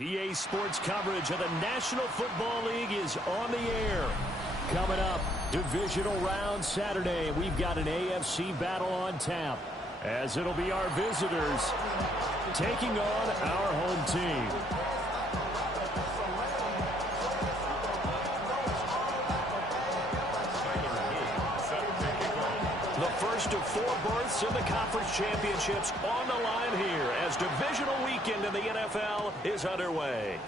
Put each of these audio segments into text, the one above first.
EA Sports coverage of the National Football League is on the air. Coming up, divisional round Saturday. We've got an AFC battle on tap, as it'll be our visitors taking on our home team. The first of 4 berths in the conference championships on the line here as divisional weekend in the NFL is underway.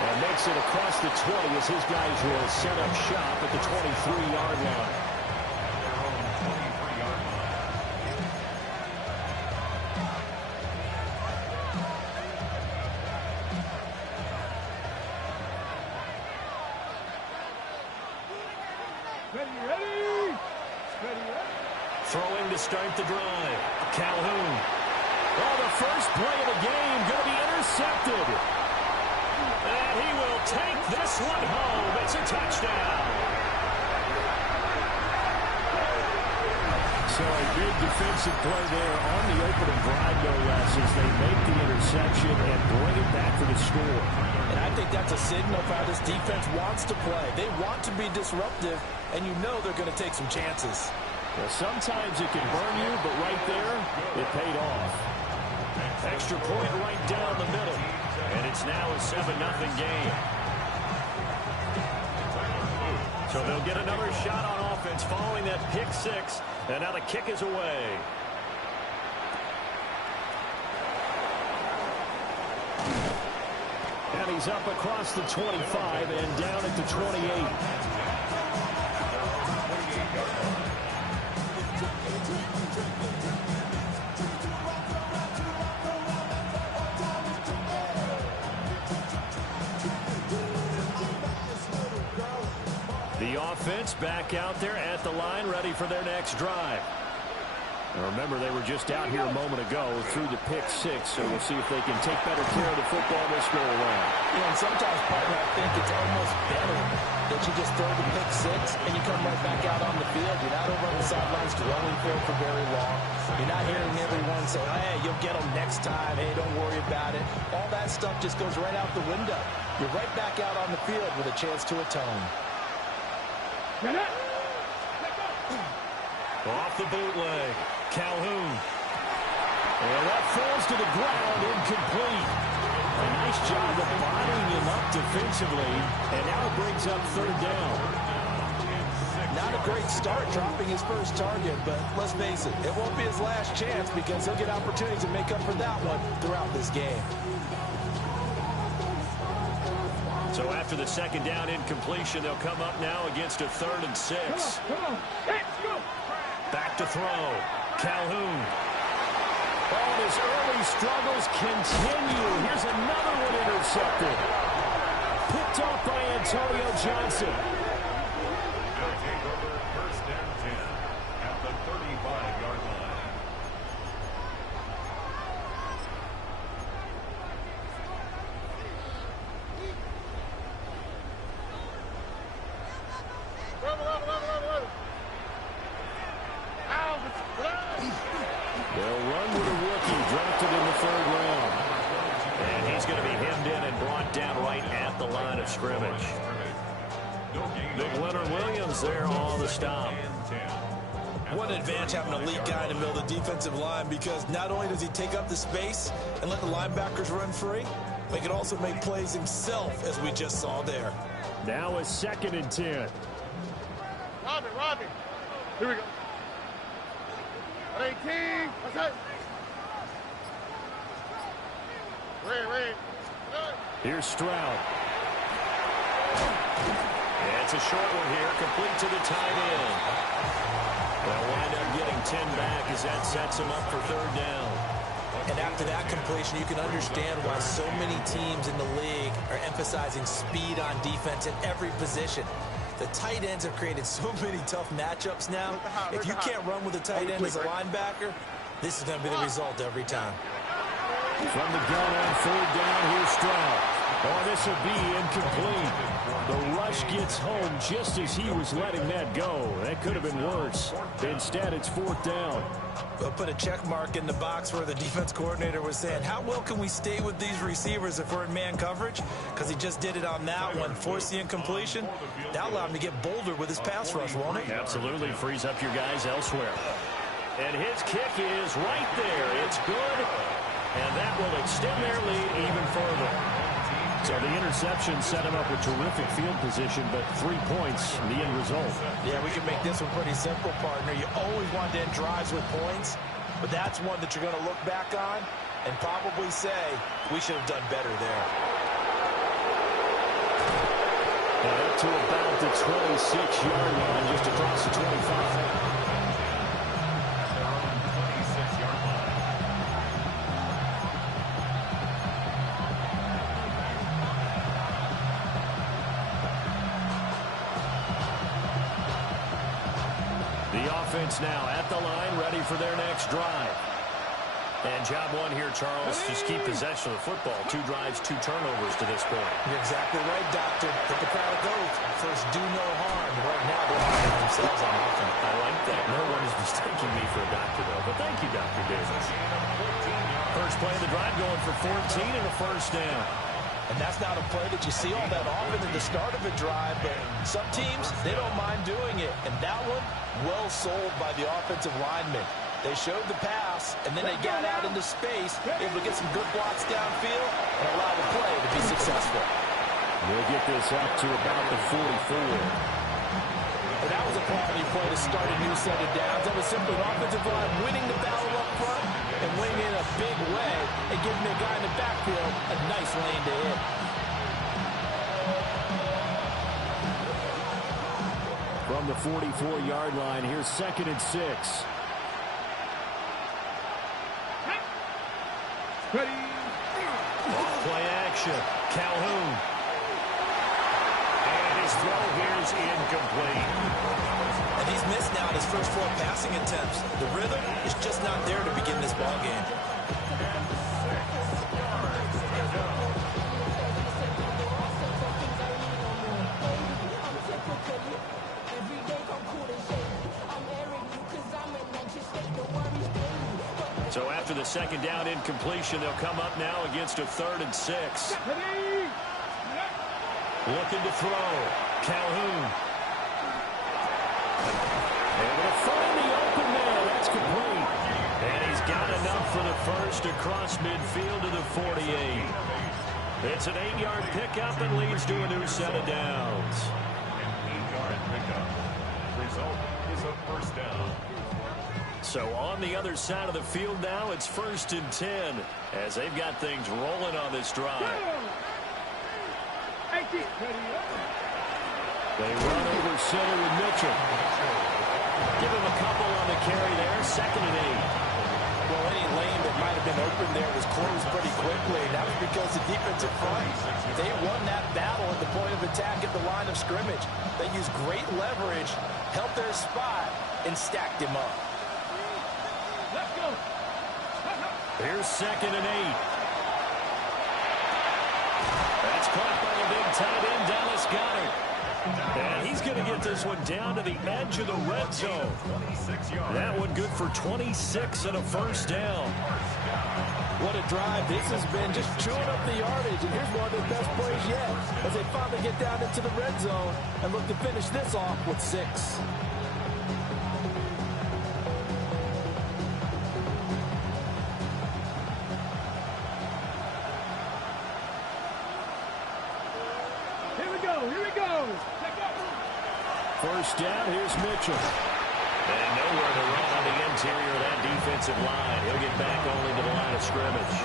And makes it across the 20 as his guys will set up shop at the 23-yard line. Throwing to start the drive. Calhoun. Oh, the first play of the game going to be intercepted. And he will take this one home. It's a touchdown. So a big defensive play there on the opening drive, no less, as they make the interception and bring it back for the score. And I think that's a signal for how this defense wants to play. They want to be disruptive, and you know they're going to take some chances. Well, sometimes it can burn you, but right there, it paid off. Extra point right down the middle. And it's now a 7-0 game. So they'll get another shot on offense following that pick 6. And now the kick is away. And he's up across the 25 and down at the 28. The offense back out there at the line, ready for their next drive. Now remember, they were just out here a moment ago through the pick 6, so we'll see if they can take better care of the football this go around. And sometimes, partner, I think it's almost better that you just throw the pick 6 and you come right back out on the field. You're not over on the sidelines dwelling field for very long. You're not hearing everyone say, hey, you'll get them next time. Hey, don't worry about it. All that stuff just goes right out the window. You're right back out on the field with a chance to atone. Off the bootleg, Calhoun. And that falls to the ground, incomplete. A nice job of bodying him up defensively, and now it brings up 3rd down. Not a great start dropping his first target, but let's face it, it won't be his last chance because he'll get opportunities to make up for that one throughout this game. So after the 2nd down incompletion, they'll come up now against a 3rd and 6. Back to throw. Calhoun. Oh, his early struggles continue. Here's another one intercepted. Picked off by Antonio Johnson. They'll take over 1st and 10 at the 35-yard line. They'll run with a rookie drafted in the 3rd round. And he's going to be hemmed in and brought down right at the line of scrimmage. Big Leonard Williams there on the stop. What an advantage having an elite guy in the middle of the defensive line, because not only does he take up the space and let the linebackers run free, but he can also make plays himself, as we just saw there. Now a 2nd and 10. Robbie. Here we go. 18. What's that? Red. Here's Stroud. And it's a short one here, complete to the tight end. They'll wind up getting 10 back as that sets them up for 3rd down. And after that completion, you can understand why so many teams in the league are emphasizing speed on defense in every position. The tight ends have created so many tough matchups now. If you can't run with a tight end as a linebacker, this is going to be the result every time. From the gun on 3rd down, here's Stroud. Oh, this will be incomplete. The rush gets home just as he was letting that go. That could have been worse. Instead, it's 4th down. We'll put a check mark in the box where the defense coordinator was saying, how well can we stay with these receivers if we're in man coverage? Because he just did it on that one, forced the incompletion. That'll allow him to get bolder with his pass rush, won't it? Absolutely. Frees up your guys elsewhere. And his kick is right there. It's good. And that will extend their lead even further. So the interception set him up with terrific field position, but 3 points in the end result. Yeah, we can make this one pretty simple, partner. You always want to end drives with points, but that's one that you're going to look back on and probably say, we should have done better there. And up to about the 26-yard line, just across the 25. Now at the line, ready for their next drive. And job one here, Charles, just keep possession of the football. 2 drives, 2 turnovers to this point. You're exactly right, Doctor. Hippocratic oath. First, do no harm. Right now, they're harming themselves on offense. I like that. No one is mistaking me for a doctor, though. But thank you, Dr. Davis. First play of the drive going for 14 and a first down. And that's not a play that you see all that often at the start of a drive, but some teams, they don't mind doing it. And that one, well sold by the offensive lineman. They showed the pass, and then they got out into space, able to get some good blocks downfield, and allow the play to be successful. We'll get this up to about the 44. And that was a quality play to start a new set of downs. That was simply an offensive line winning the battle up front and winning in a big way and giving the guy in the backfield a nice lane to hit. From the 44-yard line, here's 2nd and 6. Ready. Off play action. Calhoun. And his throw here is incomplete. And he's missed now in his first 4 passing attempts. The rhythm is just not there to begin this ball game. So after the 2nd down incompletion, they'll come up now against a 3rd and 6. Looking to throw. Calhoun. Able to find the open man. That's complete. And he's got enough for the first across midfield to the 48. It's an 8-yard pickup and leads to a new set of downs. An 8-yard pickup. Result is a first down. So on the other side of the field now, it's 1st and 10 as they've got things rolling on this drive. They run over center with Mitchell. Give him a couple on the carry there. 2nd and 8. Well, any lane that might have been open there was closed pretty quickly. That was because the defensive front, they won that battle at the point of attack at the line of scrimmage. They used great leverage, held their spot, and stacked him up. Let's go. Here's 2nd and 8. That's caught by the big tight end, Dallas Goedert. And he's going to get this one down to the edge of the red zone. That one good for 26 and a first down. What a drive this has been, just chewing up the yardage. And here's one of their best plays yet as they finally get down into the red zone and look to finish this off with 6. First down, here's Mitchell. And nowhere to run on the interior of that defensive line. He'll get back only to the line of scrimmage.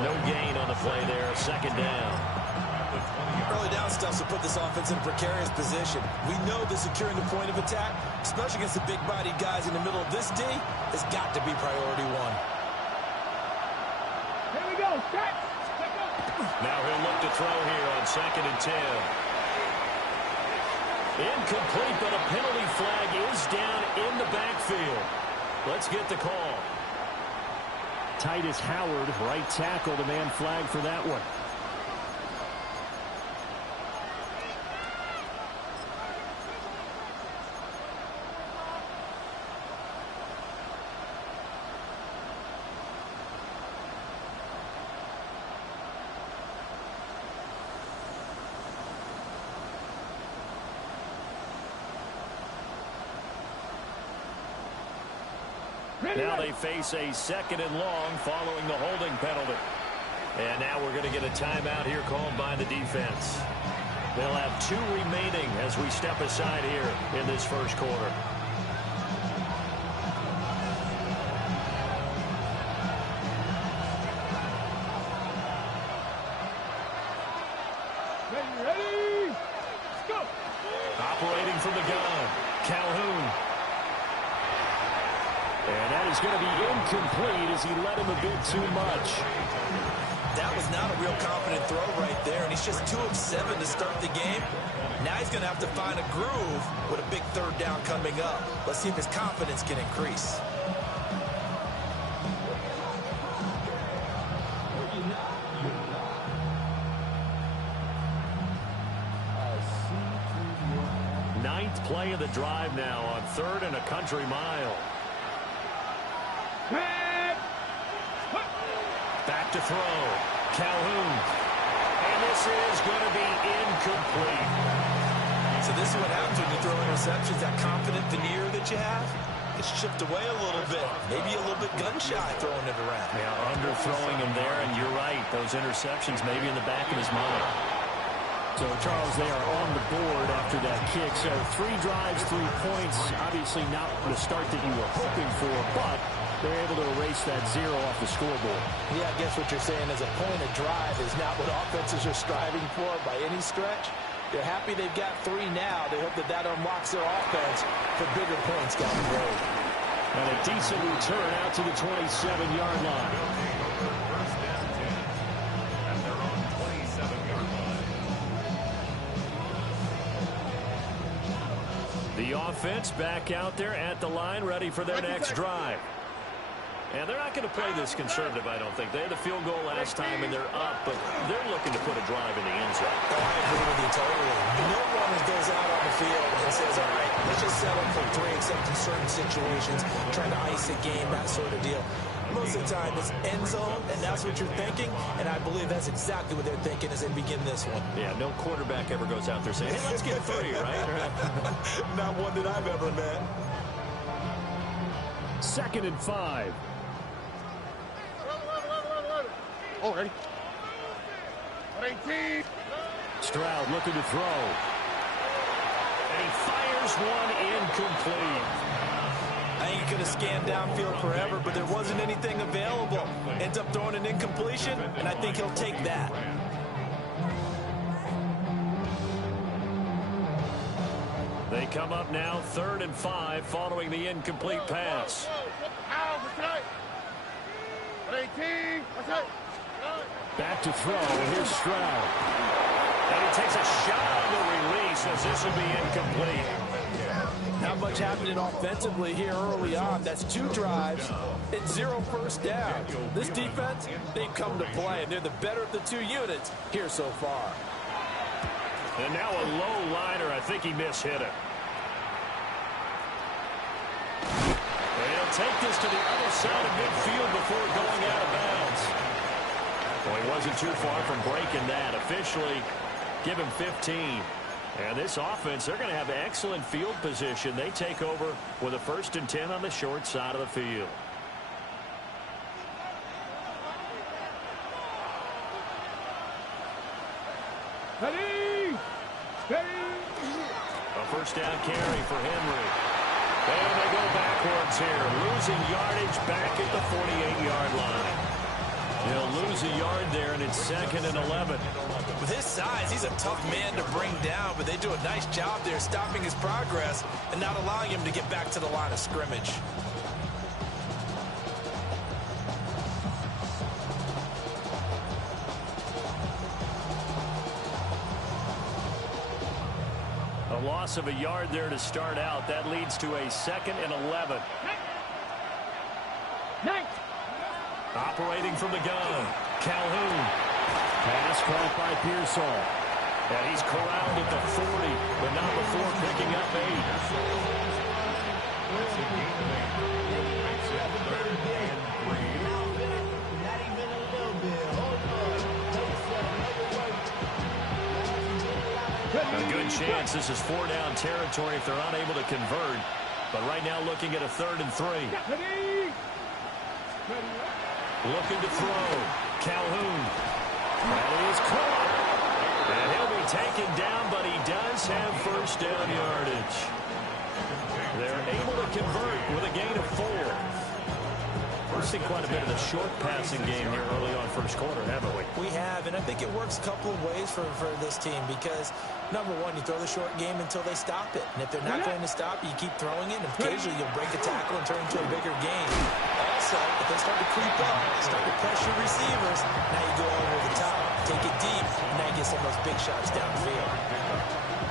No gain on the play there, 2nd down. Early down stuff to put this offense in a precarious position. We know that securing the point of attack, especially against the big-bodied guys in the middle of this D, has got to be priority 1. Here we go. Set. Now he'll look to throw here on 2nd and 10. Incomplete, but a penalty flag is down in the backfield. Let's get the call. Titus Howard, right tackle, the man flag for that one. Now they face a 2nd and long following the holding penalty. And now we're going to get a timeout here called by the defense. They'll have 2 remaining as we step aside here in this first quarter. Ready? Let's go. Operating from the gun, Calhoun. And that is going to be incomplete as he led him a bit too much. That was not a real confident throw right there, and he's just 2 of 7 to start the game. Now he's going to have to find a groove with a big 3rd down coming up. Let's see if his confidence can increase. Ninth play of the drive now on 3rd and a country mile. Back to throw. Calhoun. And this is going to be incomplete. So this is what happens when you throw interceptions. That confident veneer that you have, it's chipped away a little bit. Maybe a little bit gun-shy throwing it around. Yeah, underthrowing him there, and you're right. Those interceptions maybe in the back of his mind. So, Charles, they are on the board after that kick. So 3 drives, 3 points. Obviously not the start that you were hoping for, but they're able to erase that 0 off the scoreboard. Yeah, I guess what you're saying is a point of drive is not what offenses are striving for by any stretch. They're happy they've got 3 now. They hope that that unlocks their offense for bigger points down the road. And a decent return out to the 27-yard line. First down 10. And they're on 27-yard line. The offense back out there at the line, ready for their next drive. And they're not going to play this conservative, I don't think. They had the field goal last time, and they're up, but they're looking to put a drive in the end zone. Oh, I agree with you totally. No one goes out on the field and says, all right, let's just settle for 3, except in certain situations, trying to ice a game, that sort of deal. Most of the time, it's end zone, and that's what you're thinking, and I believe that's exactly what they're thinking as they begin this one. Yeah, no quarterback ever goes out there saying, hey, let's get 3, right? Not one that I've ever met. 2nd and 5. Oh, ready? 18. Stroud looking to throw. And he fires one incomplete. I think he could have scanned downfield forever, but there wasn't anything available. Ends up throwing an incompletion, and I think he'll take that. They come up now 3rd and 5 following the incomplete pass. 18. Back to throw, and here's Stroud. And he takes a shot on the release as this will be incomplete. Not much happening offensively here early on. That's 2 drives and 0 first down. This defense, they've come to play, and they're the better of the 2 units here so far. And now a low liner. I think he mishit it. And he'll take this to the other side of midfield before going out of bounds. Well, he wasn't too far from breaking that. Officially, give him 15. And this offense, they're going to have excellent field position. They take over with a 1st and 10 on the short side of the field. Ready? Ready? A 1st down carry for Henry. And they go backwards here. Losing yardage back at the 48-yard line. He'll lose a yard there, and it's 2nd and 11. With his size, he's a tough man to bring down, but they do a nice job there stopping his progress and not allowing him to get back to the line of scrimmage. A loss of a yard there to start out. That leads to a 2nd and 11. Operating from the gun, Calhoun. Pass caught by Pearsall. And he's corralled at the 40, but not before picking up 8. A good chance this is 4-down territory if they're unable to convert. But right now looking at a 3rd and 3. Looking to throw. Calhoun. That is caught. And he'll be taken down, but he does have first down yardage. They're able to convert with a gain of 4. We've seen quite a bit of the short passing game here early on first quarter, haven't we? We have, and I think it works a couple of ways for this team because, number one, you throw the short game until they stop it. And if they're not going to stop it, you keep throwing it, and occasionally you'll break a tackle and turn into a bigger game. Also, if they start to creep up, start to pressure receivers, now you go over the top, take it deep, and now you get some of those big shots downfield.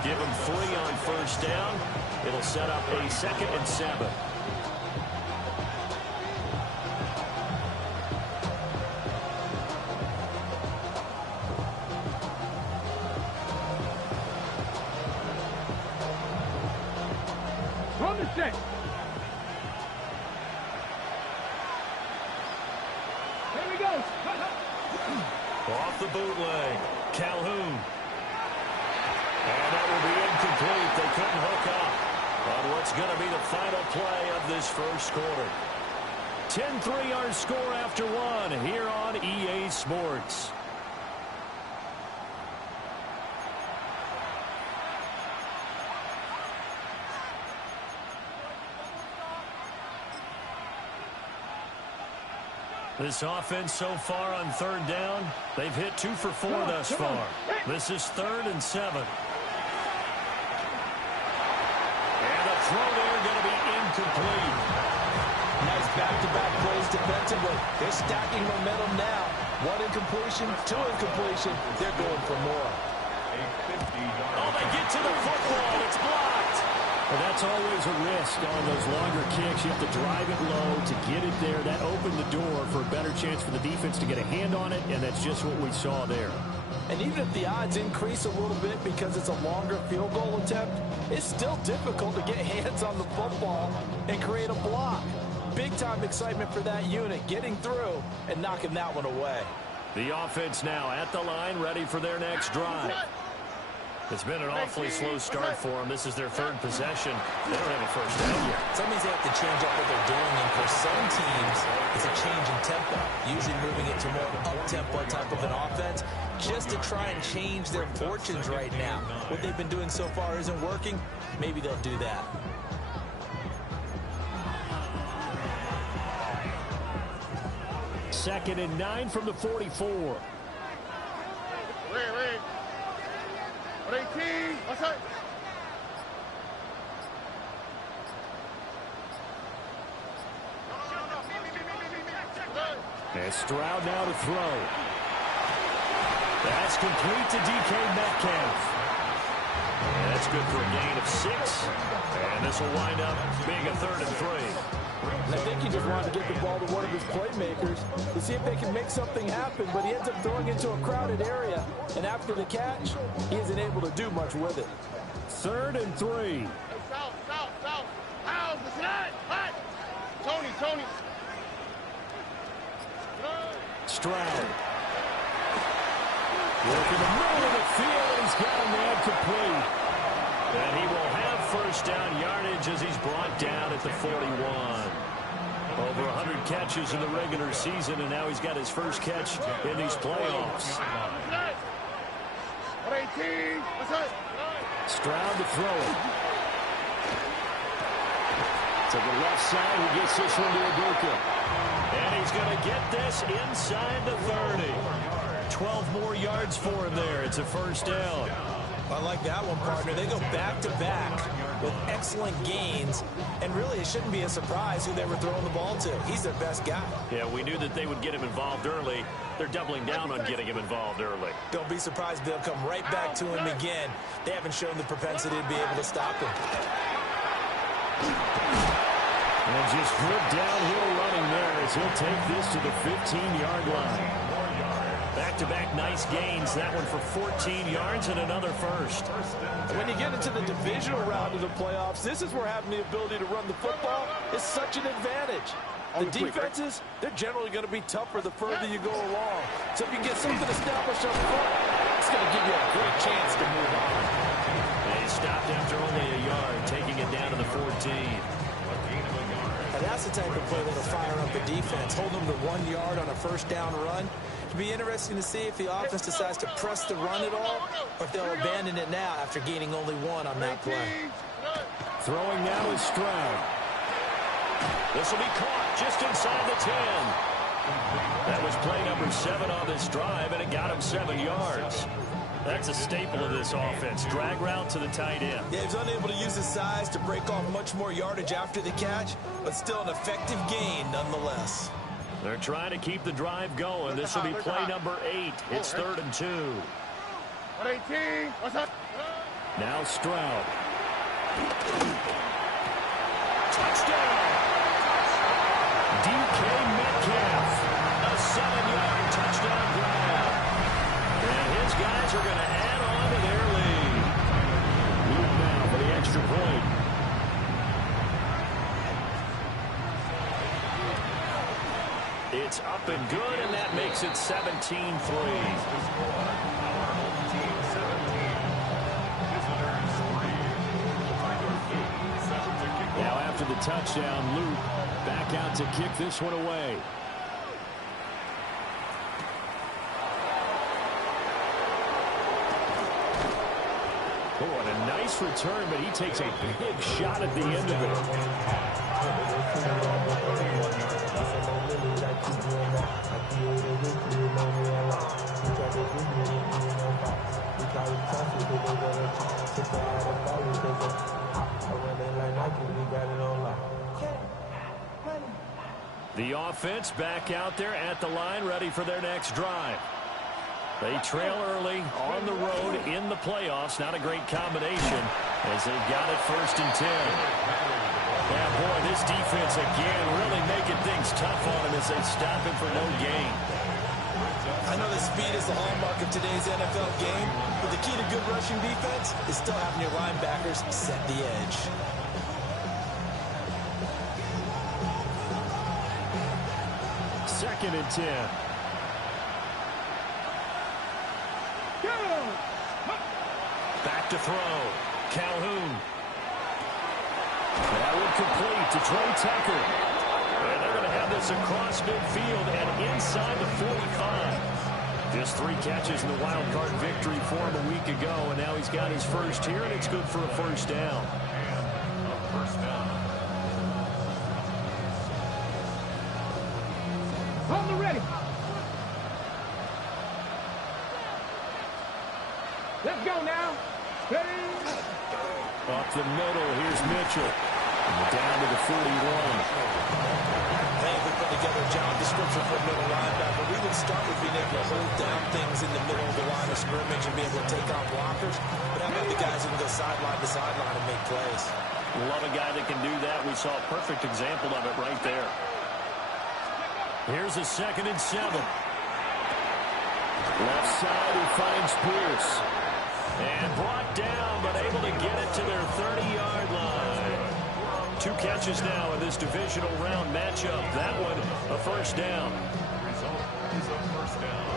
Give them 3 on first down. It'll set up a 2nd and 7. Run the set. Here we go. Off the bootleg. Calhoun. And that will be incomplete. They couldn't hook up on what's going to be the final play of this first quarter. 10-3 our score after 1 here on EA Sports. This offense so far on 3rd down, they've hit 2 for 4 thus far. This is 3rd and 7. And the throw there going to be incomplete. Nice back-to-back plays defensively. They're stacking momentum now. 1 incompletion, 2 incompletion. They're going for more. Oh, they get to the football. It's blocked. Well, that's always a risk on those longer kicks. You have to drive it low to get it there. That opened the door for a better chance for the defense to get a hand on it, and that's just what we saw there. And even if the odds increase a little bit because it's a longer field goal attempt, it's still difficult to get hands on the football and create a block. Big-time excitement for that unit, getting through and knocking that one away. The offense now at the line, ready for their next drive. It's been an awfully slow start for them. This is their 3rd possession. They don't have a first down yet. That means they have to change up what they're doing, and for some teams, it's a change in tempo, usually moving it to more up-tempo type of an offense, just to try and change their fortunes right now. What they've been doing so far isn't working. Maybe they'll do that. Second and 9 from the 44. Wait. 18. Outside. And Stroud now to throw. That's complete to DK Metcalf. And that's good for a gain of 6. And this will wind up being a 3rd and 3. And I think he just wanted to get the ball to one of his playmakers to see if they can make something happen, but he ends up throwing into a crowded area, and after the catch, he isn't able to do much with it. 3rd and 3. South. House, listen up. Hot. Tony. Stroud. Working the middle of the field, and he's got a man complete. And he will have first down yardage as he's brought down at the 41. Over 100 catches in the regular season, and now he's got his first catch in these playoffs. 18. Stroud to throw it. To the left side, he gets this one to Ibuka. And he's going to get this inside the 30. 12 more yards for him there. It's a first down. I like that one, partner. They go back-to-back with excellent gains, and really it shouldn't be a surprise who they were throwing the ball to. He's their best guy. Yeah, we knew that they would get him involved early. They're doubling down on getting him involved early. Don't be surprised if they'll come right back to him again. They haven't shown the propensity to be able to stop him. And just good downhill running there as he'll take this to the 15-yard line. Back-to-back nice gains. That one for 14 yards and another first. When you get into the divisional round of the playoffs, this is where having the ability to run the football is such an advantage. The defenses, they're generally going to be tougher the further you go along. So if you get something established up front, it's going to give you a great chance to move on. And he stopped after only a yard, taking it down to the 14. I that's the type of play that'll fire up a defense. Hold them to 1 yard on a first down run. It'll be interesting to see if the offense decides to press the run at all, or if they'll abandon it now after gaining only 1 on that play. Throwing now is Stroud. This will be caught just inside the 10. That was play number 7 on this drive, and it got him 7 yards. That's a staple of this offense. Drag route to the tight end. Yeah, he's unable to use his size to break off much more yardage after the catch, but still an effective gain nonetheless. They're trying to keep the drive going. This will be play number 8. It's 3rd and 2. 118. What's up? Now Stroud. Touchdown! DK Metcalf. A 7-yard touchdown grab. And his guys are going to add on to their lead. Luke now for the extra point. It's up and good, and that makes it 17-3. Now after the touchdown, Luke back out to kick this one away. Oh, and a nice return, but he takes a big shot at the end of it. The offense back out there at the line, ready for their next drive. They trail early on the road in the playoffs. Not a great combination as they've got it 1st and 10. Yeah, boy, this defense again really making things tough on him as they stop him for no gain. I know that speed is the hallmark of today's NFL game, but the key to good rushing defense is still having your linebackers set the edge. Second and 10. Back to throw. Calhoun. That one complete to Trey Tucker. And they're going to have this across midfield and inside the 45. Just 3 catches in the wild card victory for him a week ago, and now he's got his first here, and it's good for a first down. On the ready. Let's go now. Ready. Up the middle, here's Mitchell. And down to the 41. Hey, we put together a job description for a middle linebacker. We would start with being able to hold down things in the middle of the line of scrimmage and be able to take on blockers. But how about the guys who can go sideline to sideline and make plays? Love a guy that can do that. We saw a perfect example of it right there. Here's a 2nd and 7. Left side, he finds Pierce. And brought down, but able to get it to their 30-yard line. 2 catches now in this divisional round matchup. That one, a first down. The result is a first down.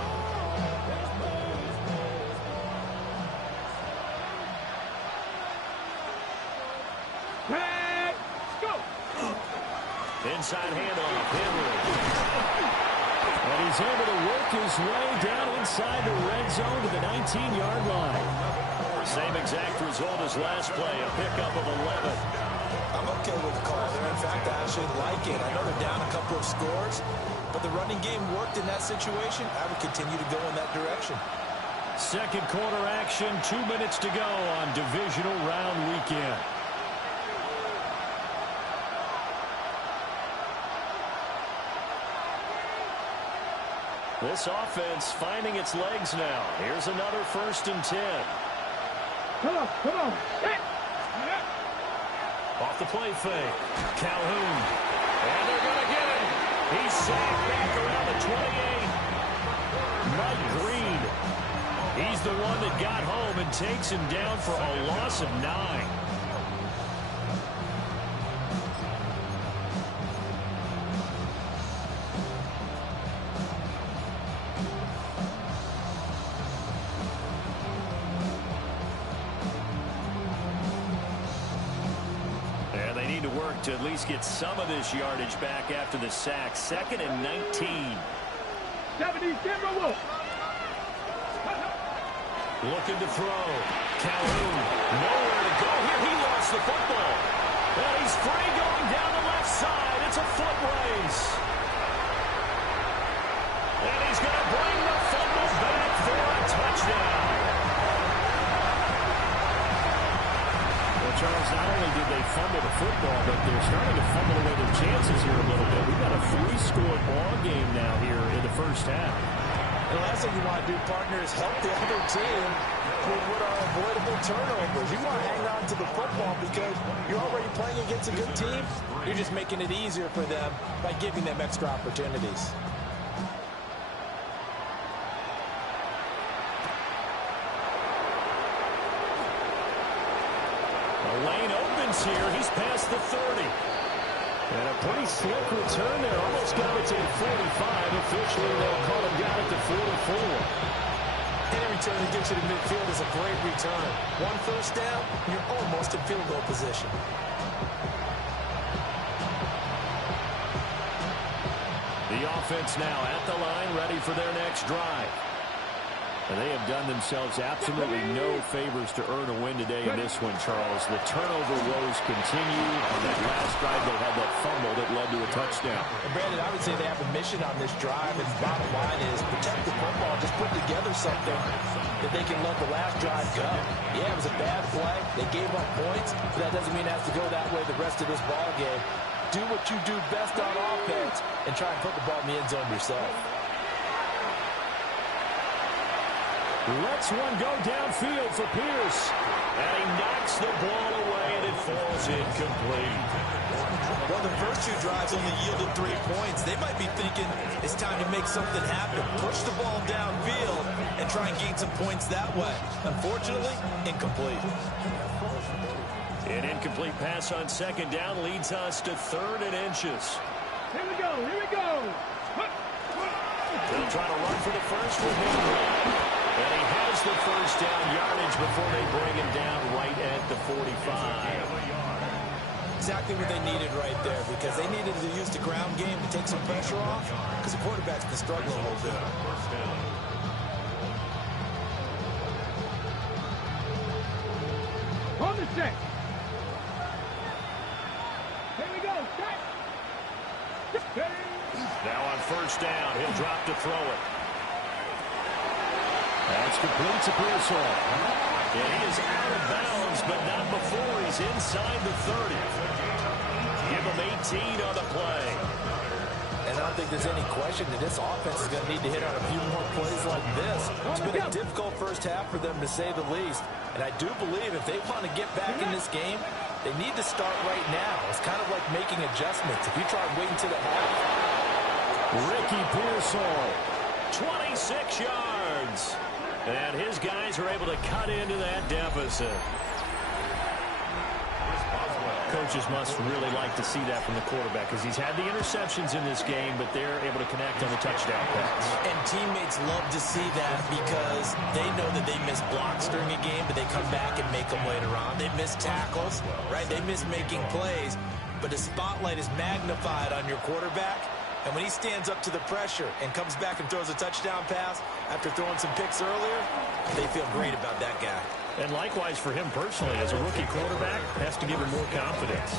Let's go. Inside handoff, Henry. And he's able to work his way down inside the red zone to the 19-yard line. Same exact result as last play, a pickup of 11. I'm okay with the call there. In fact, I actually like it. I know they're down a couple of scores, but the running game worked in that situation. I would continue to go in that direction. Second quarter action, 2 minutes to go on divisional round weekend. This offense finding its legs now. Here's another 1st and 10. Come on, come on. Hey. Off the play fake. Calhoun. And they're going to get him. He's sacked back around the 28. Mike Green. He's the one that got home and takes him down for a loss of 9. they need to work to at least get some of this yardage back after the sack. 2nd and 19. 70, Timberwolves. Looking to throw. Calhoun, nowhere to go here. He lost the football. And he's free going down the left side. It's a foot race. And he's going to bring the fumble back for a touchdown. Well, Charles, not only did they fumble the football, but they're starting to fumble away their chances here a little bit. We've got a 3-score ball game now here in the first half. And the last thing you want to do, partner, is help the other team with what are avoidable turnovers. You want to hang on to the football because you're already playing against a good team. You're just making it easier for them by giving them extra opportunities. The lane opens here. He's past the 30. And a pretty slick return there. Almost got it to the 45. Officially, they'll call him down at the 44. Any return that gets you to midfield is a great return. 1 first down, you're almost in field goal position. The offense now at the line, ready for their next drive. And they have done themselves absolutely no favors to earn a win today in this one, Charles. The turnover woes continue. On that last drive, they had that fumble that led to a touchdown. And Brandon, I would say they have a mission on this drive, and the bottom line is protect the football. Just put together something that they can let the last drive go. Yeah, it was a bad play. They gave up points, but that doesn't mean it has to go that way the rest of this ball game. Do what you do best on offense and try and put the ball in the end zone yourself. Lets one go downfield for Pierce. And he knocks the ball away, and it falls incomplete. Well, the first 2 drives only yielded 3 points. They might be thinking it's time to make something happen. Push the ball downfield and try and gain some points that way. Unfortunately, incomplete. An incomplete pass on 2nd down leads us to 3rd and inches. Here we go. Here we go. They'll try to run for the first with Henry. And he has the first down yardage before they bring him down right at the 45. Exactly what they needed right there, because they needed to use the ground game to take some pressure off, because the quarterback's been struggling a little bit. On the set. Here we go. Set. Now on first down, he'll drop to throw it. That's complete to Pearsall. And he is out of bounds, but not before he's inside the 30. Give him 18 on the play. And I don't think there's any question that this offense is going to need to hit on a few more plays like this. It's been a difficult first half for them, to say the least. And I do believe if they want to get back in this game, they need to start right now. It's kind of like making adjustments. If you try waiting to the half. Ricky Pearsall, 26 yards. And his guys are able to cut into that deficit. Coaches must really like to see that from the quarterback, because he's had the interceptions in this game, but they're able to connect on the touchdown pass. And teammates love to see that, because they know that they miss blocks during a game, but they come back and make them later on. They miss tackles, right? They miss making plays, but the spotlight is magnified on your quarterback. And when he stands up to the pressure and comes back and throws a touchdown pass after throwing some picks earlier, they feel great about that guy. And likewise for him personally, as a rookie quarterback, has to give him more confidence.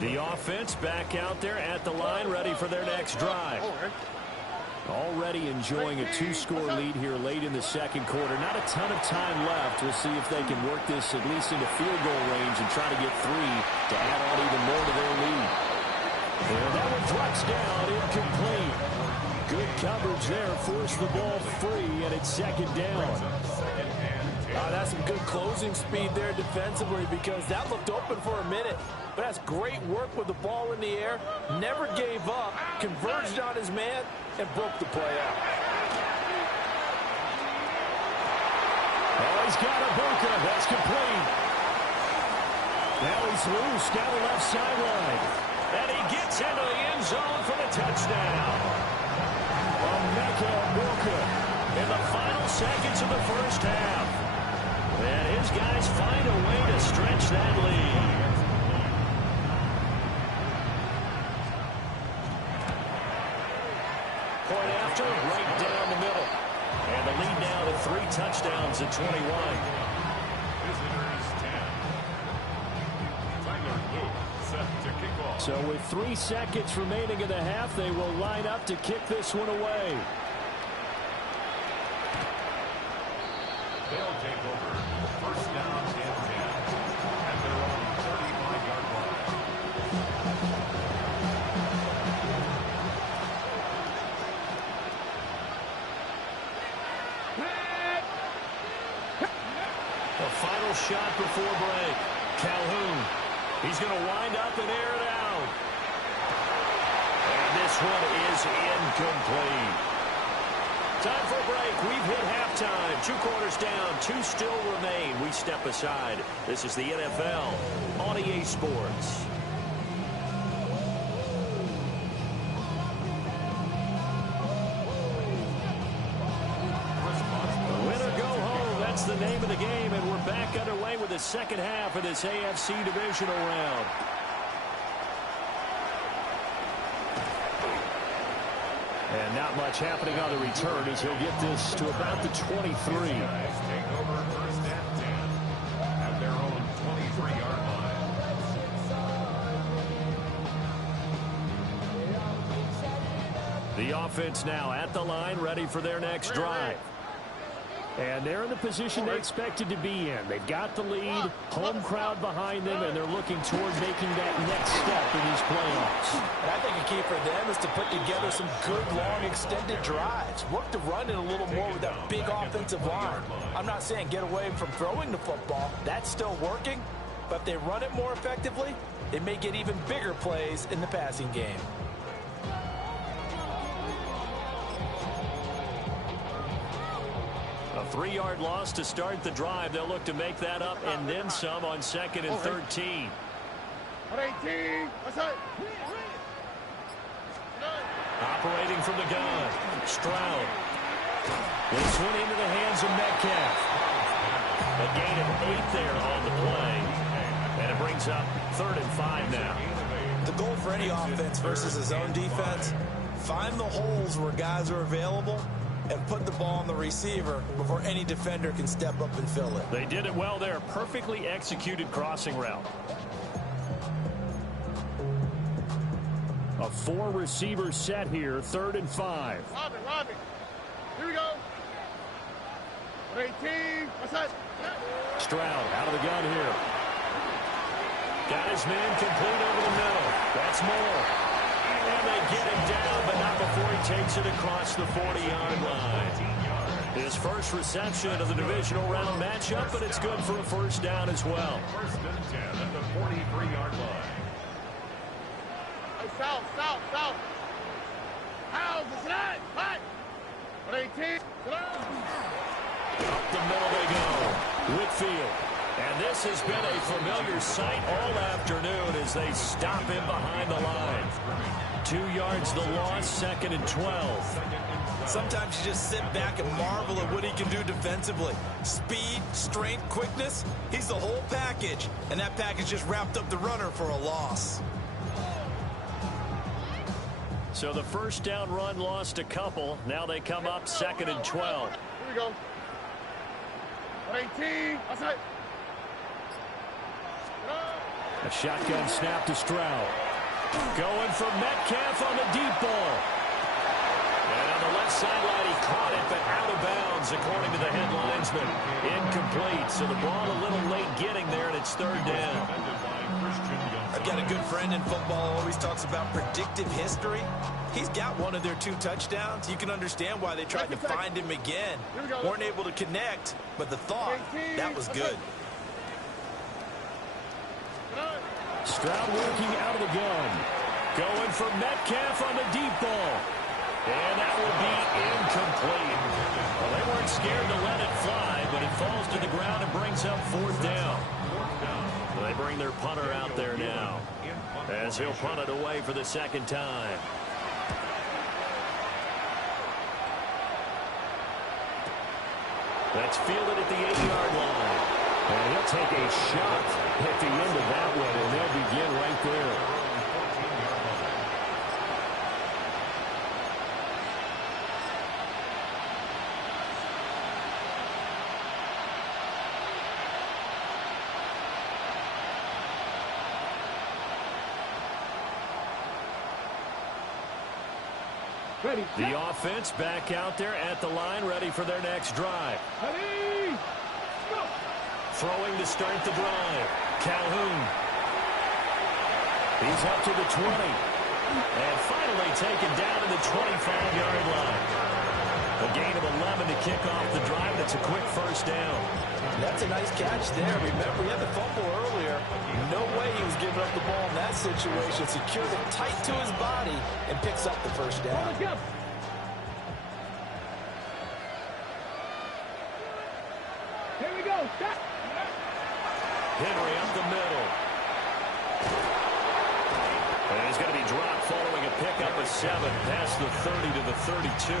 The offense back out there at the line, ready for their next drive. Already enjoying a 2-score lead here late in the second quarter. Not a ton of time left. We'll see if they can work this at least into field goal range and try to get 3 to add on even more to their lead. And that one drops down, incomplete. Good coverage there, forced the ball free, and it's 2nd down. That's some good closing speed there defensively, because that looked open for a minute. But that's great work with the ball in the air. Never gave up, converged on his man, and broke the play out. Oh, he's got Ibuka. That's complete. Now he's loose down the left sideline. And he gets into the end zone for the touchdown. A Emeka Egbuka in the final seconds of the first half. And his guys find a way to stretch that lead. Point after, right down the middle. And the lead now to 3 touchdowns at 21. Visitors 10. Tyler Luke set to kick off. So with 3 seconds remaining in the half, they will line up to kick this one away. They'll take over. First down and 10 at their own 35-yard line. The final shot before break. Calhoun. He's going to wind up and air it out. And this one is incomplete. Time for a break. We've hit halftime. 2 quarters down. 2 still remain. We step aside. This is the NFL on EA Sports. Win or go home. That's the name of the game. And we're back underway with the second half of this AFC divisional round. And not much happening on the return as he'll get this to about the 23. Guys take over first and 10 at their own 23-yard line. The offense now at the line, ready for their next drive. And they're in the position they expected to be in. They've got the lead, home crowd behind them, and they're looking toward making that next step in these playoffs. And I think a key for them is to put together some good, long, extended drives. Work the run in a little more with that big offensive line. I'm not saying get away from throwing the football. That's still working. But if they run it more effectively, they may get even bigger plays in the passing game. A 3-yard loss to start the drive. They'll look to make that up and then some on 2nd and 13. 18. Operating from the gun. Stroud. This one into the hands of Metcalf. A gain of 8 there on the play. And it brings up 3rd and 5 now. The goal for any offense versus his own defense, find the holes where guys are available and put the ball on the receiver before any defender can step up and fill it. They did it well there. Perfectly executed crossing route. A 4-receiver set here, 3rd and 5. Robbie. Here we go. 18. Stroud out of the gun here. Got his man complete over the middle. That's more. And they get him down, but not before he takes it across the 40-yard line. His first reception of the divisional round matchup, but it's good for a first down as well. First and 10 at the 43-yard line. Hey, south. How's the slide? Hot. 18. Up the middle they go. Whitfield. And this has been a familiar sight all afternoon as they stop him behind the line. 2 yards the loss, 2nd and 12. Sometimes you just sit back and marvel at what he can do defensively. Speed, strength, quickness, he's the whole package. And that package just wrapped up the runner for a loss. So the first down run lost a couple. Now they come up 2nd and 12. Here we go. 18. Outside. A shotgun snap to Stroud. Going for Metcalf on the deep ball. And on the left sideline, he caught it, but out of bounds, according to the head linesman. Incomplete, so the ball a little late getting there, and it's 3rd down. I've got a good friend in football who always talks about predictive history. He's got one of their 2 touchdowns. You can understand why they tried to find him again. Weren't able to connect, but the thought, that was good. Stroud working out of the gun. Going for Metcalf on the deep ball. And that will be incomplete. Well, they weren't scared to let it fly, but it falls to the ground and brings up 4th down. Well, they bring their punter out there now as he'll punt it away for the 2nd time. That's fielded at the 8-yard line. And he'll take a shot at the end of that one, and they'll begin right there. Ready. The offense back out there at the line, ready for their next drive. Ready. Go. Throwing to start the drive. Calhoun. He's up to the 20. And finally taken down to the 25-yard line. A gain of 11 to kick off the drive. That's a quick first down. That's a nice catch there. Remember, he had the fumble earlier. No way he was giving up the ball in that situation. Secured it tight to his body and picks up the first down. Go. Here we go. Stop. Henry up the middle. And he's going to be dropped following a pickup of 7 past the 30 to the 32.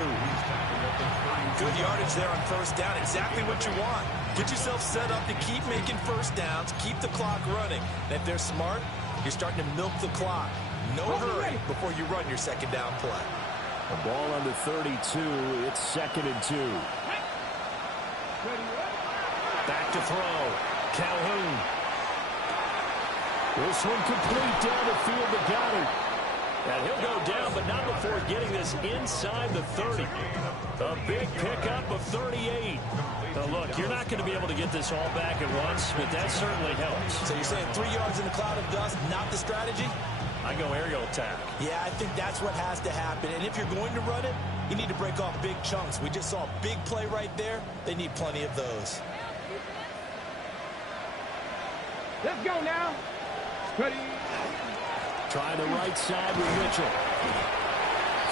Good yardage there on first down. Exactly what you want. Get yourself set up to keep making first downs, keep the clock running. And if they're smart, you're starting to milk the clock. No hurry before you run your second down play. The ball on the 32. It's 2nd and 2. Back to throw. Calhoun. This one complete down the field to Goddard. And he'll go down, but not before getting this inside the 30. A big pickup of 38. Now look, you're not going to be able to get this all back at once, but that certainly helps. So you're saying 3 yards in a cloud of dust, not the strategy? I go aerial attack. Yeah, I think that's what has to happen. And if you're going to run it, you need to break off big chunks. We just saw a big play right there. They need plenty of those. Let's go now. Ready. Try the right side with Mitchell.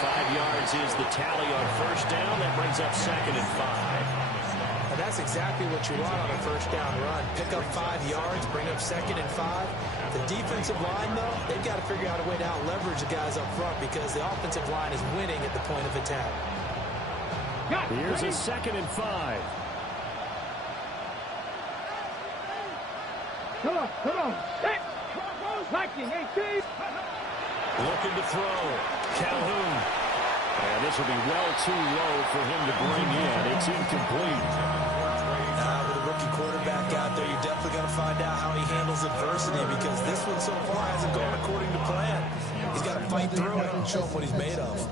5 yards is the tally on first down. That brings up 2nd and 5. And that's exactly what you want on a first down run. Pick up 5 yards, bring up 2nd and 5. The defensive line, though, they've got to figure out a way to out-leverage the guys up front because the offensive line is winning at the point of attack. Here's a 2nd and 5. Come on. Hey. Looking to throw. Calhoun. And this will be well too low for him to bring in. It's incomplete. With a rookie quarterback out there, you're definitely going to find out how he handles adversity because this one so far hasn't gone according to plan. He's got to fight through it and show him what he's made of.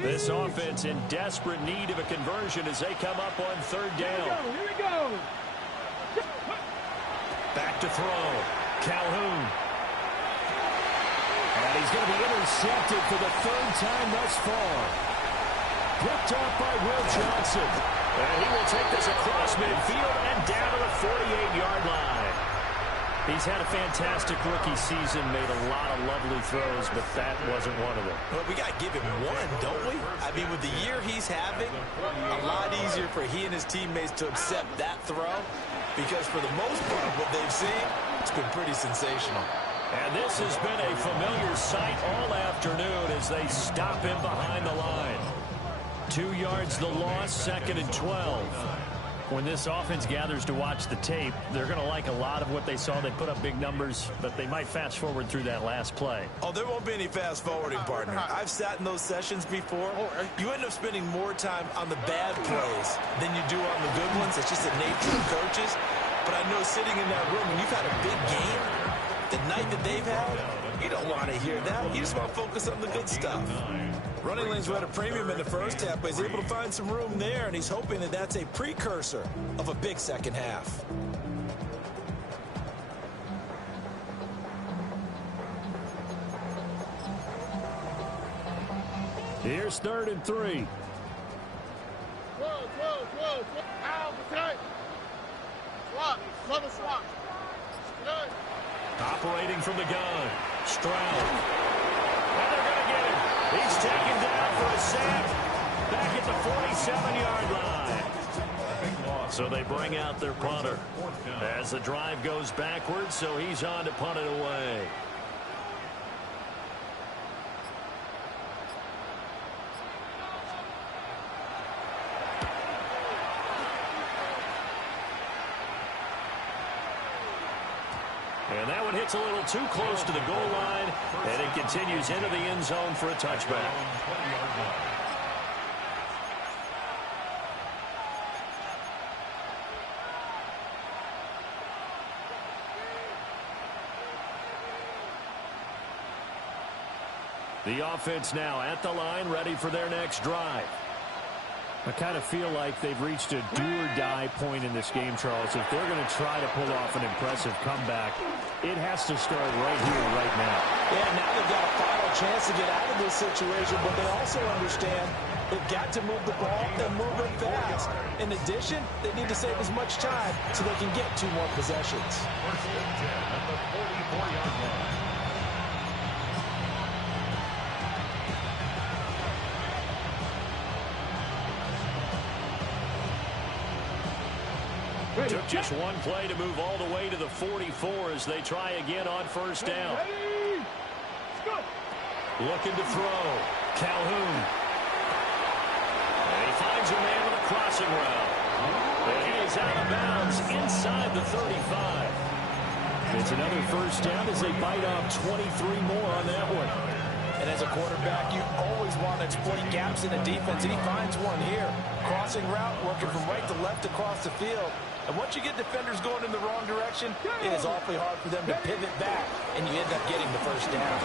This offense in desperate need of a conversion as they come up on 3rd down. Here we go. Back to throw. Calhoun. And he's going to be intercepted for the 3rd time thus far. Picked up by Will Johnson. And he will take this across midfield and down to the 48-yard line. He's had a fantastic rookie season, made a lot of lovely throws, but that wasn't one of them. Well, we got to give him one, don't we? I mean, with the year he's having, a lot easier for he and his teammates to accept that throw because for the most part, what they've seen, it's been pretty sensational. And this has been a familiar sight all afternoon as they stop him behind the line. 2 yards the loss, 2nd and 12. When this offense gathers to watch the tape, they're going to like a lot of what they saw. They put up big numbers, but they might fast forward through that last play. Oh, there won't be any fast forwarding, partner. I've sat in those sessions before. You end up spending more time on the bad plays than you do on the good ones. It's just the nature of coaches. But I know sitting in that room, when you've had a big game, the night that they've had, you don't want to hear that. You just want to focus on the good stuff. Running lanes were at a premium in the first half, but he's able to find some room there, and he's hoping that that's a precursor of a big second half. Here's 3rd and 3. Whoa. Ow, tight. Swap. Mother swap. Good. Operating from the gun. Stroud. And they're going to get him. He's taken down for a sack. Back at the 47-yard line. So they bring out their punter as the drive goes backwards, so he's on to punt it away. hits a little too close to the goal line, and it continues into the end zone for a touchback. The offense now at the line, ready for their next drive. I kind of feel like they've reached a do-or-die point in this game, Charles. If they're going to try to pull off an impressive comeback, it has to start right here, right now. Yeah, now they've got a final chance to get out of this situation, but they also understand they've got to move the ball and move it fast. In addition, they need to save as much time so they can get 2 more possessions. First and 10 at the 44-yard line. Took just one play to move all the way to the 44 as they try again on first down. Looking to throw. Calhoun. And he finds a man with a crossing route. And he is out of bounds inside the 35. It's another first down as they bite off 23 more on that one. And as a quarterback, you always want to exploit gaps in the defense, and he finds one here. Crossing route, working from right to left across the field. And once you get defenders going in the wrong direction, it is awfully hard for them to pivot back, and you end up getting the first down.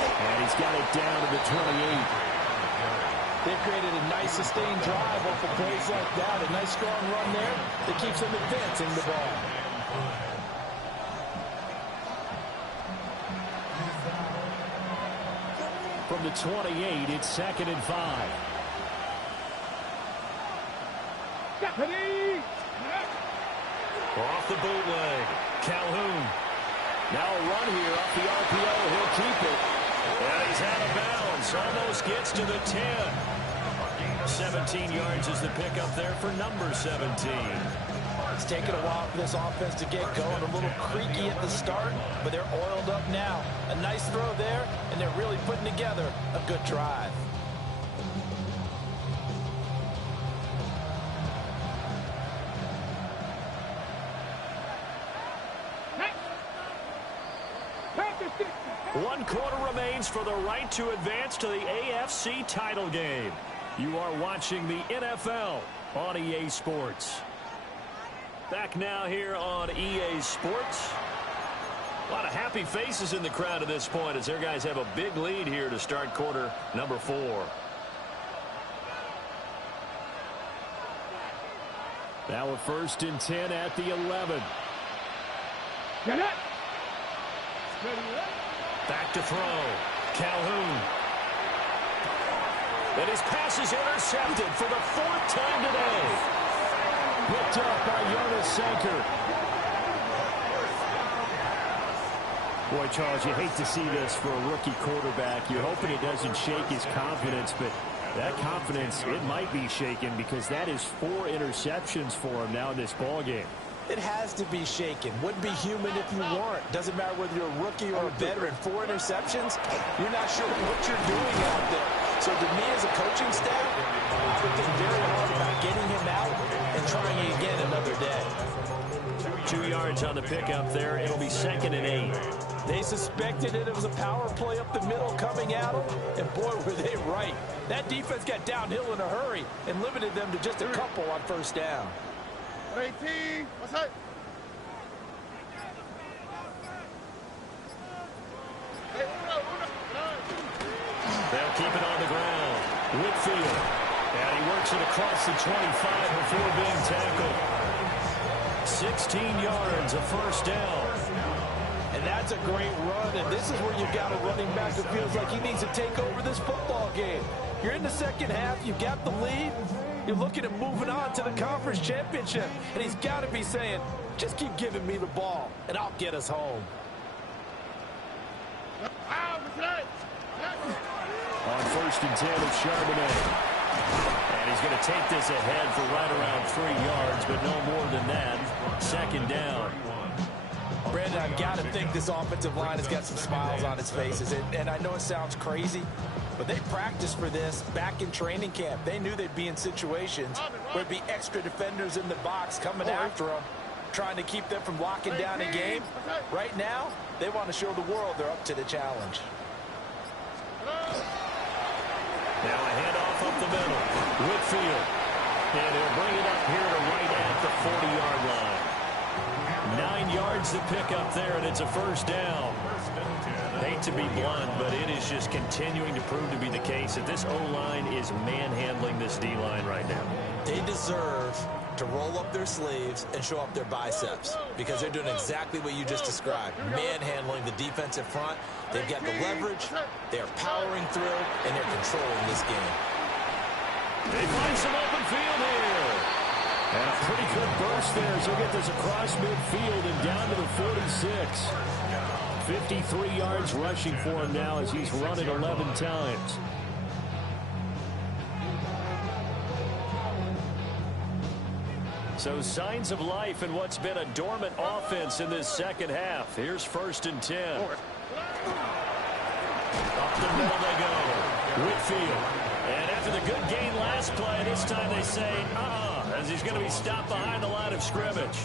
And he's got it down to the 28. They've created a nice sustained drive off of plays like that. A nice strong run there that keeps them advancing the ball. From the 28, it's 2nd and 5. Off the bootleg. Calhoun. Now a run here off the RPO. He'll keep it. And he's out of bounds. Almost gets to the 10. 17 yards is the pickup there for number 17. It's taken a while for this offense to get going. A little creaky at the start, but they're oiled up now. A nice throw there, and they're really putting together a good drive. One quarter remains for the right to advance to the AFC title game. You are watching the NFL on EA Sports. Back now here on EA Sports. A lot of happy faces in the crowd at this point as their guys have a big lead here to start quarter number 4. Now a 1st and 10 at the 11. Get it. Back to throw. Calhoun. And his pass is intercepted for the 4th time today. Picked up by Jonas Sanker. Boy, Charles, you hate to see this for a rookie quarterback. You're hoping it doesn't shake his confidence, but that confidence, it might be shaken because that is 4 interceptions for him now in this ballgame. It has to be shaken. Wouldn't be human if you weren't. Doesn't matter whether you're a rookie or a veteran. 4 interceptions, you're not sure what you're doing out there. So to me as a coaching staff, I would think very hard about getting him out and trying again another day. 2 yards on the pickup there. It'll be 2nd and 8. They suspected it was a power play up the middle coming at them, and boy, were they right. That defense got downhill in a hurry and limited them to just a couple on first down. 18. What's that? They'll keep it on the ground. Whitfield. And he works it across the 25 before being tackled. 16 yards, a first down. And that's a great run, and this is where you've got a running back who feels like he needs to take over this football game. You're in the second half, you've got the lead, you're looking at moving on to the conference championship, and he's got to be saying, just keep giving me the ball, and I'll get us home. On 1st and 10 of Charbonnet. And he's going to take this ahead for right around 3 yards, but no more than that. 2nd down. Brandon, I've got to think this offensive line has got some smiles on its faces. And I know it sounds crazy, but they practiced for this back in training camp. They knew they'd be in situations where there'd be extra defenders in the box coming after them. trying to keep them from locking down a game. Right now, they want to show the world they're up to the challenge. Now a handoff up the middle. Whitfield. And he'll bring it up here to right at the 40-yard line. 9 yards to pick up there, and it's a first down. Hate to be blunt, but it is just continuing to prove to be the case that this O-line is manhandling this D-line right now. They deserve to roll up their sleeves and show up their biceps because they're doing exactly what you just described, manhandling the defensive front. They've got the leverage, they're powering through, and they're controlling this game. They find some open field here. And a pretty good burst there as he'll get this across midfield and down to the 46. 53 yards rushing for him now as he's run it 11 times. So signs of life in what's been a dormant offense in this second half. Here's 1st and 10. Up the middle they go. Whitfield. And after the good gain last play, this time they say, as he's going to be stopped behind the line of scrimmage.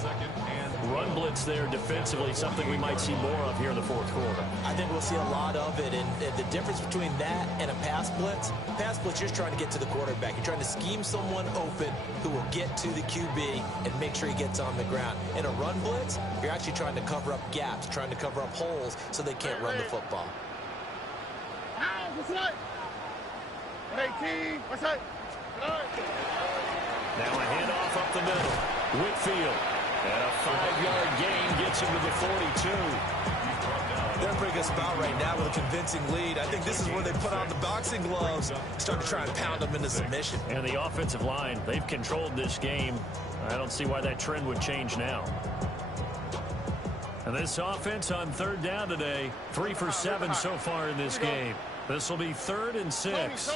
Run blitz there defensively, something we might see more of here in the fourth quarter. I think we'll see a lot of it, and the difference between that and a pass blitz, you're just trying to get to the quarterback. You're trying to scheme someone open who will get to the QB and make sure he gets on the ground. In a run blitz, you're actually trying to cover up gaps, trying to cover up holes so they can't run the football. Now a handoff up the middle. Whitfield. And a 5-yard gain gets him to the 42. They're in a pretty good spot right now with a convincing lead. I think this is where they put on the boxing gloves, start to try and pound them into submission. And the offensive line, they've controlled this game. I don't see why that trend would change now. And this offense on 3rd down today, 3 for 7 so far in this game. This will be 3rd and 6.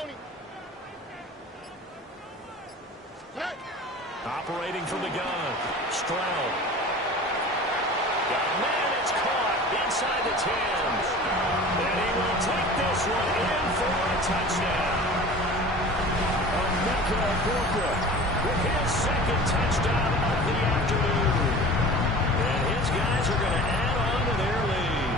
Operating from the gun, Stroud. Man, it's caught inside the 10. And he will take this one in for a touchdown. Emeka Egbuka with his 2nd touchdown of the afternoon. And his guys are going to add on to their lead.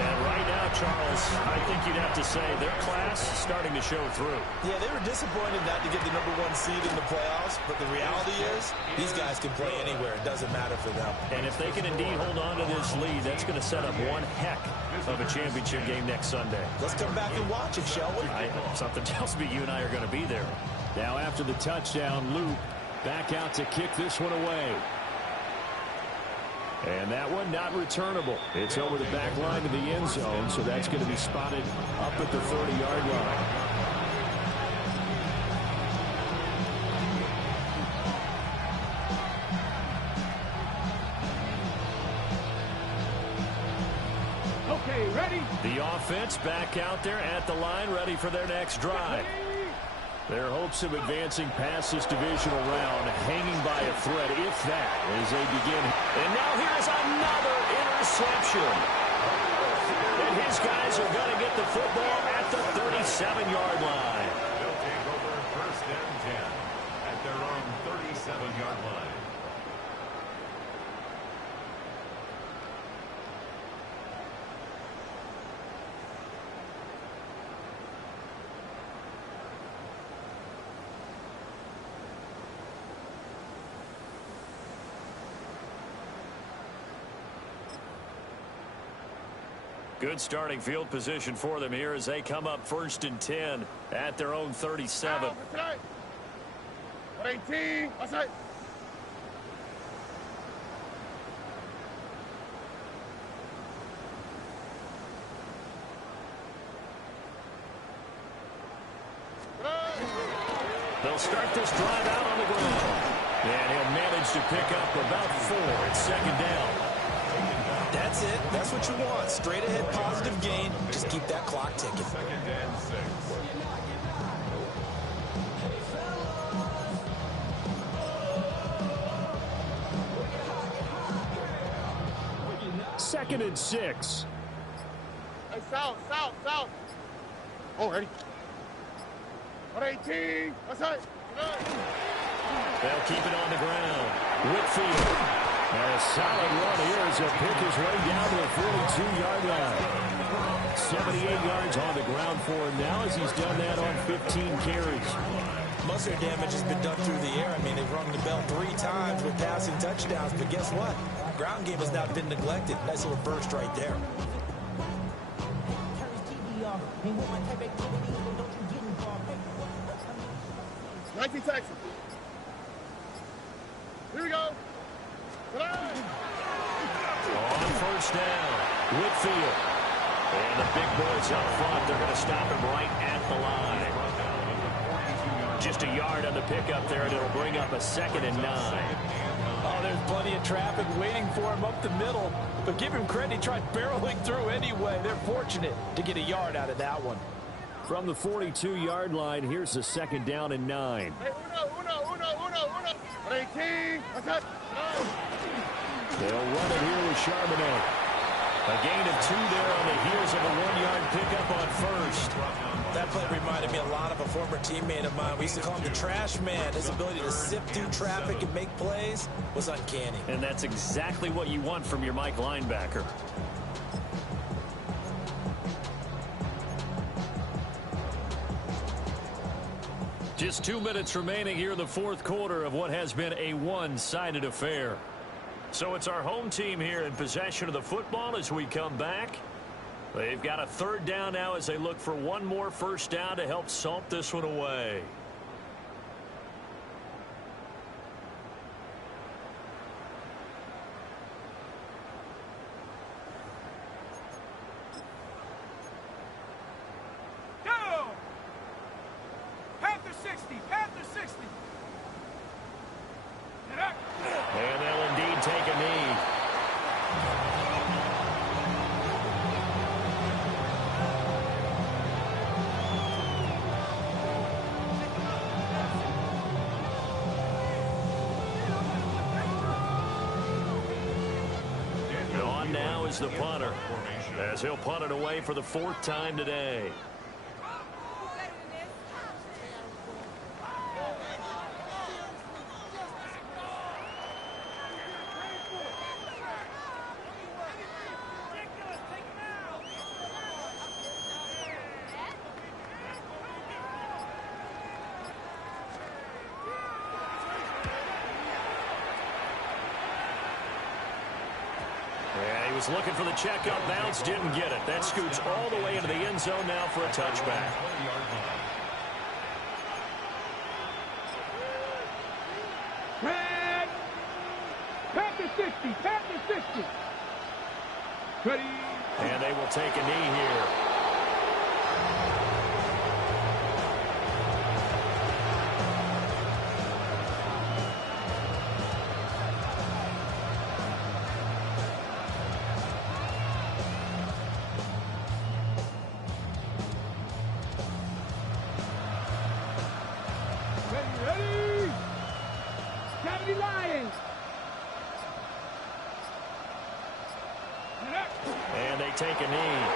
And right now, Charles, I think you'd have to say their class is starting to show through. Yeah, they were disappointed not to get the #1 seed in the playoffs, but the reality is these guys can play anywhere. It doesn't matter for them. And if they can indeed hold on to this lead, that's going to set up one heck of a championship game next Sunday. Let's come back and watch it, shall we? Something tells me you and I are going to be there. Now after the touchdown, Luke back out to kick this one away. And that one not returnable. It's over the back line to the end zone, so that's going to be spotted up at the 30-yard line. Okay, ready? The offense back out there at the line, ready for their next drive. Their hopes of advancing past this divisional round hanging by a thread, if that, as they begin. And now here's another interception. And his guys are going to get the football at the 37-yard line. They'll take over 1st and 10 at their own 37-yard line. Good starting field position for them here as they come up 1st and 10 at their own 37. 18, outside. They'll start this drive out on the ground. And he'll manage to pick up about 4. It's 2nd down. That's it. That's what you want. Straight ahead, positive gain. Just keep that clock ticking. 2nd and 6. 2nd and 6. Hey, south. Oh, ready? 18, outside. They'll keep it on the ground. Whitfield. And a solid run here as he'll pick his way down to the 42-yard line. 78 yards on the ground for him now as he's done that on 15 carries. Most of their damage has been done through the air. I mean, they've rung the bell 3 times with passing touchdowns, but guess what? Ground game has not been neglected. Nice little burst right there. Nike Texas. Here we go. On first down, Whitfield. And the big boys up front, they're going to stop him right at the line. Just a yard on the pickup there, and it'll bring up a 2nd and 9. Oh, there's plenty of traffic waiting for him up the middle. But give him credit, he tried barreling through anyway. They're fortunate to get a yard out of that one. From the 42-yard line, here's the 2nd down and 9. Hey, uno. 18. They'll run it here with Charbonnet. A gain of 2 there on the heels of a 1-yard pickup on first. That play reminded me a lot of a former teammate of mine. We used to call him the trash man. His ability to sift through traffic and make plays was uncanny. And that's exactly what you want from your Mike linebacker. Just 2 minutes remaining here in the 4th quarter of what has been a one-sided affair. So it's our home team here in possession of the football as we come back. They've got a 3rd down now as they look for one more first down to help salt this one away. Go! Panther 60. And they'll indeed take a knee. On now is the punter, as he'll punt it away for the 4th time today. Looking for the checkup bounce, didn't get it. That scoots all the way into the end zone now for a touchback. Panther 60. Ready. And they will take a knee here. Ready. Cavity Lions. And they take a knee.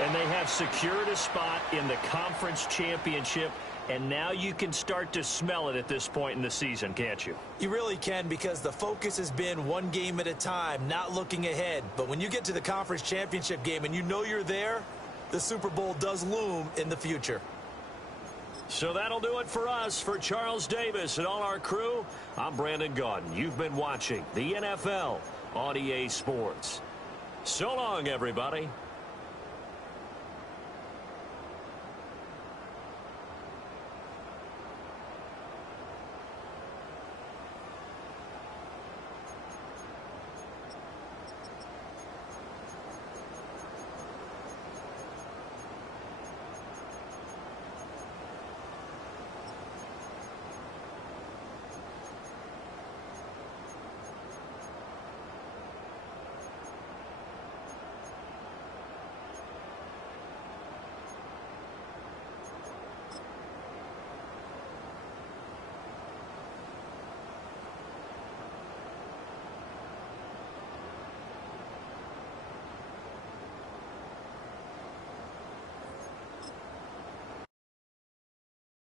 And they have secured a spot in the conference championship, and now you can start to smell it at this point in the season, can't you? You really can, because the focus has been one game at a time, not looking ahead. But when you get to the conference championship game and you know you're there, the Super Bowl does loom in the future. So that'll do it for us. For Charles Davis and all our crew, I'm Brandon Gaudin. You've been watching the NFL on EA Sports. So long, everybody.